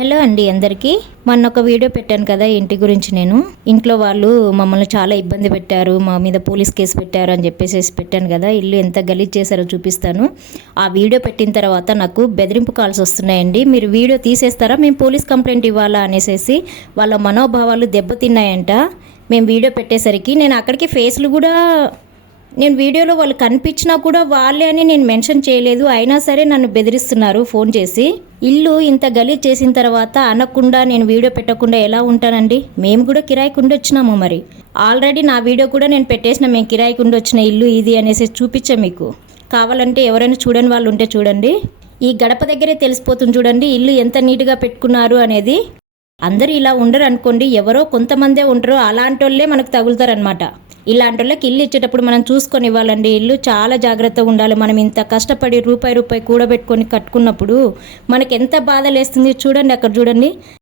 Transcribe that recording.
Hello అండి అందరికీ. మొన్న ఒక వీడియో పెట్టాను కదా ఇంటి గురించి. నేను ఇంట్లో వాళ్ళు మమ్మల్ని చాలా ఇబ్బంది పెట్టారు, మా మీద పోలీస్ కేసు పెట్టారు అని చెప్పేసి పెట్టాను కదా. ఇల్లు ఎంత గలీజ్ చేశారో చూపిస్తాను. ఆ వీడియో పెట్టిన తర్వాత నాకు బెదిరింపు కాల్స్ వస్తున్నాయండి. మీరు వీడియో తీసేస్తారా, మేము పోలీస్ కంప్లైంట్ ఇవ్వాలా అనేసి వాళ్ళ మనోభావాలు దెబ్బతిన్నాయంట. మేము వీడియో పెట్టేసరికి నేను అక్కడికి ఫేస్లు కూడా, నేను వీడియోలో వాళ్ళు కనిపించినా కూడా వాళ్ళే అని నేను మెన్షన్ చేయలేదు. అయినా సరే నన్ను బెదిరిస్తున్నారు ఫోన్ చేసి. ఇల్లు ఇంత గలీజ్ చేసిన తర్వాత అనకుండా నేను వీడియో పెట్టకుండా ఎలా ఉంటానండి? మేము కూడా కిరాయికి ఉండొచ్చినాము. మరి ఆల్రెడీ నా వీడియో కూడా నేను పెట్టేసిన, మేము కిరాయికి ఉండొచ్చిన ఇల్లు ఇది అనేసి చూపించా మీకు. కావాలంటే ఎవరైనా చూడని వాళ్ళు ఉంటే చూడండి. ఈ గడప దగ్గరే తెలిసిపోతుంది చూడండి ఇల్లు ఎంత నీట్గా పెట్టుకున్నారు అనేది. అందరూ ఇలా ఉండరు అనుకోండి, ఎవరో కొంతమందే ఉంటారు. అలాంటి వాళ్ళే మనకు తగులుతారనమాట. ఇలాంటి వాళ్ళకి ఇల్లు ఇచ్చేటప్పుడు మనం చూసుకొని ఇవ్వాలండి. ఇల్లు చాలా జాగ్రత్తగా ఉండాలి. మనం ఇంత కష్టపడి రూపాయి కూడబెట్టుకొని కట్టుకున్నప్పుడు మనకి ఎంత బాధ లేస్తుంది చూడండి. అక్కడ చూడండి.